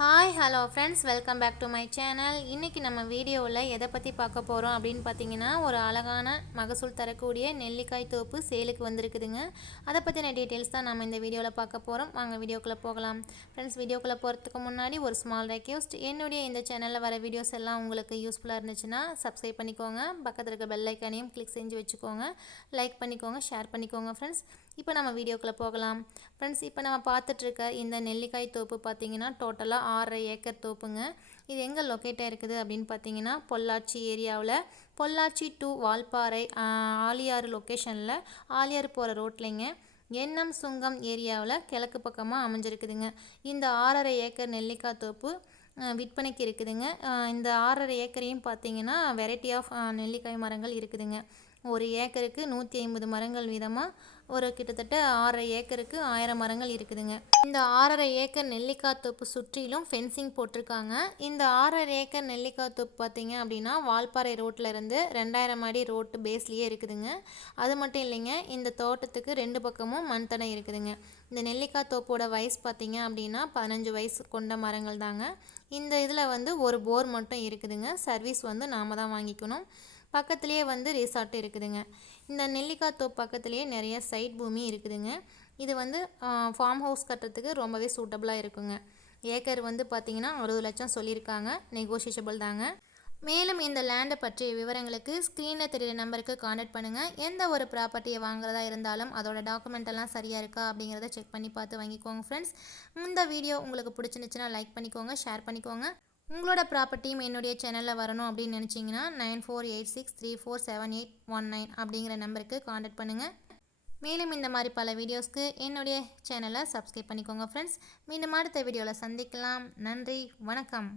Hi hello friends welcome back to my channel இன்றைக்கி நம்ம வீடியோவில் எதை பற்றி பார்க்க போகிறோம் அப்படின்னு பார்த்தீங்கன்னா ஒரு அழகான மகசூல் தரக்கூடிய நெல்லிக்காய் தோப்பு சேலுக்கு வந்திருக்குதுங்க. அதை பற்றின டீட்டெயில்ஸ் தான் நம்ம இந்த வீடியோவில் பார்க்க போகிறோம் வாங்க வீடியோக்குள்ளே போகலாம். ஃப்ரெண்ட்ஸ் வீடியோக்குள்ளே போகிறதுக்கு முன்னாடி ஒரு ஸ்மால் ரெக்வஸ்ட் என்னுடைய இந்த சேனலில் வர வீடியோஸ் எல்லாம் உங்களுக்கு யூஸ்ஃபுல்லாக இருந்துச்சுன்னா சப்ஸ்கிரைப் பண்ணிக்கோங்க. பக்கத்தில் இருக்க பெல் ஐக்கானையும் கிளிக் செஞ்சு வச்சுக்கோங்க. லைக் பண்ணிக்கோங்க ஷேர் பண்ணிக்கோங்க ஃப்ரெண்ட்ஸ் இப்போ நம்ம வீடியோக்குள்ளே போகலாம். ஃப்ரெண்ட்ஸ் இப்போ நம்ம பார்த்துட்ருக்க இந்த நெல்லிக்காய் தோப்பு பார்த்தீங்கன்னா டோட்டலாக ஆறரை ஏக்கர் தோப்புங்க. இது எங்கே லொக்கேட்டாக இருக்குது அப்படின்னு பார்த்தீங்கன்னா பொள்ளாச்சி ஏரியாவில். பொள்ளாச்சி டு வால்பாறை ஆலியாறு லொக்கேஷனில் ஆலியாறு போகிற ரோட்லைங்க. எண்ணம் சுங்கம் ஏரியாவில் கிழக்கு பக்கமாக அமைஞ்சிருக்குதுங்க. இந்த ஆறரை ஏக்கர் நெல்லிக்காய் தோப்பு விற்பனைக்கு இருக்குதுங்க. இந்த ஆறரை ஏக்கரையும் பார்த்தீங்கன்னா வெரைட்டி ஆஃப் நெல்லிக்காய் மரங்கள் இருக்குதுங்க. ஒரு ஏக்கருக்கு நூற்றி ஐம்பது மரங்கள் வீதமாக ஒரு கிட்டத்தட்ட ஆறரை ஏக்கருக்கு ஆயிரம் மரங்கள் இருக்குதுங்க. இந்த ஆறரை ஏக்கர் நெல்லிக்காய் தோப்பு சுற்றிலும் ஃபென்சிங் போட்டிருக்காங்க. இந்த ஆறரை ஏக்கர் நெல்லிக்காய் தோப்பு பார்த்தீங்க அப்படின்னா வால்பாறை ரோட்டில் இருந்து ரெண்டாயிரம் அடி ரோட்டு பேஸ்லேயே இருக்குதுங்க. அது மட்டும் இல்லைங்க இந்த தோட்டத்துக்கு ரெண்டு பக்கமும் மண் தடை இருக்குதுங்க. இந்த நெல்லிக்காய் தோப்போட வயசு பார்த்தீங்க அப்படின்னா பதினஞ்சு வயசு கொண்ட மரங்கள் தாங்க இந்த இதில் வந்து ஒரு போர் மட்டும் இருக்குதுங்க. சர்வீஸ் வந்து நாம தான் வாங்கிக்கணும். பக்கத்துலேயே வந்து ரிசார்ட் இருக்குதுங்க. இந்த நெல்லிக்காய் தோப்பு பக்கத்துலேயே நிறைய சைட் பூமி இருக்குதுங்க. இது வந்து ஃபார்ம் ஹவுஸ் கட்டுறதுக்கு ரொம்பவே சூட்டபுளாக இருக்குங்க. ஏக்கர் வந்து பார்த்திங்கன்னா அறுபது லட்சம் சொல்லியிருக்காங்க. நெகோஷியபிள் தாங்க. மேலும் இந்த லேண்டை பற்றிய விவரங்களுக்கு ஸ்க்ரீனில் தெரிகிற நம்பருக்கு காண்டாக்ட் பண்ணுங்கள் எந்த ஒரு ப்ராப்பர்ட்டியை வாங்குறதா இருந்தாலும் அதோட டாக்குமெண்ட் எல்லாம் சரியாக இருக்கா அப்படிங்கிறத செக் பண்ணி பார்த்து வாங்கிக்கோங்க ஃப்ரெண்ட்ஸ் இந்த வீடியோ உங்களுக்கு பிடிச்சிருந்துச்சுன்னா லைக் பண்ணிக்கோங்க ஷேர் பண்ணிக்கோங்க. உங்களோட ப்ராப்பர்ட்டியும் என்னுடைய சேனலில் வரணும் அப்படின்னு நினச்சிங்கன்னா nine four eight six three four seven eight one nine அப்படிங்கிற நம்பருக்கு காண்டாக்ட் பண்ணுங்கள் மேலும் இந்த மாதிரி பல வீடியோஸ்க்கு என்னுடைய சேனலை சப்ஸ்கிரைப் பண்ணிக்கோங்க ஃப்ரெண்ட்ஸ் மீண்டும் அடுத்த வீடியோவில் சந்திக்கலாம். நன்றி. வணக்கம்.